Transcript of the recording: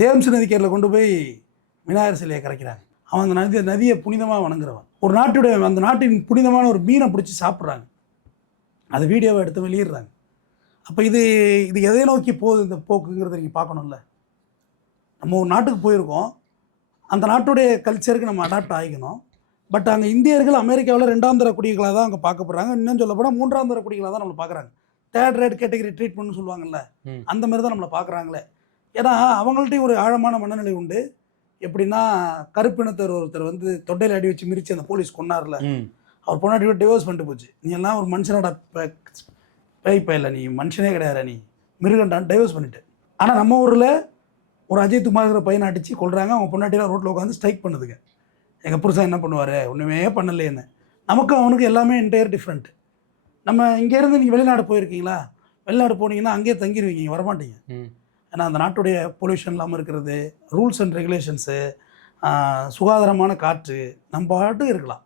Thames நதிக்கரையில் கொண்டு போய் விநாயகர் சிலையை கரைக்கிறாங்க. அவன் அந்த நதியை புனிதமாக வணங்குறவன். ஒரு நாட்டுடைய அந்த நாட்டின் புனிதமான ஒரு மீனை பிடிச்சி சாப்பிட்றாங்க. அது வீடியோவை எடுத்து வெளியிடுறாங்க. அப்போ இது எதை நோக்கி போகுது இந்த போக்குங்கிறத நீங்கள் பார்க்கணும்ல. நம்ம ஒரு நாட்டுக்கு போயிருக்கோம், அந்த நாட்டுடைய கல்ச்சருக்கு நம்ம அடாப்ட் ஆகிக்கணும். பட் அங்கே இந்தியர்கள் அமெரிக்காவில் 2ஆம் தர குடிகளாக தான் அங்கே பார்க்கப்படுறாங்க. இன்னும் சொல்லப்போனால் 3ஆம் தர குடிகளாக தான் நம்மளை பார்க்குறாங்க. தேர்ட் ரேட் கேட்டகரி ட்ரீட்மெண்ட்னு சொல்லுவாங்கல்ல, அந்த மாதிரி தான் நம்மளை பார்க்குறாங்களே. ஏன்னா அவங்கள்ட்டையும் ஒரு ஆழமான மனநிலை உண்டு. எப்படின்னா, கருப்பினத்தர் ஒருத்தர் வந்து தொண்டையில் அடி வச்சு மிரிச்சு அந்த போலீஸ் கொண்டார்ல, அவர் பொண்ணாட்டி டிவோர்ஸ் பண்ணிட்டு போச்சு. நீ எல்லாம் ஒரு மனுஷனோட பேய் பயில, நீ மனுஷனே கிடையாது, நீ மிருகண்டான்னு டைவர்ஸ் பண்ணிட்டு. ஆனால் நம்ம ஊரில் ஒரு அஜய் துமார்கிற பையனை அடித்து கொள்கிறாங்க. அவங்க பொண்ணாட்டிலாம் ரோட்டில் உட்காந்து ஸ்ட்ரைக் பண்ணுதுங்க. எங்கள் புருஷன் என்ன பண்ணுவார், ஒன்றுமே பண்ணலையேன்னு. நமக்கும் அவனுக்கு எல்லாமே என்டையர் டிஃப்ரெண்ட். நம்ம இங்கேருந்து நீங்கள் வெளிநாடு போயிருக்கீங்களா? வெளிநாடு போனீங்கன்னா அங்கேயே தங்கிடுவீங்க, வரமாட்டீங்க. ஏன்னா அந்த நாட்டுடைய பொல்யூஷன் இல்லாமல் இருக்கிறது, ரூல்ஸ் அண்ட் ரெகுலேஷன்ஸு, சுகாதாரமான காற்று, நம்ம பாட்டு இருக்கலாம்.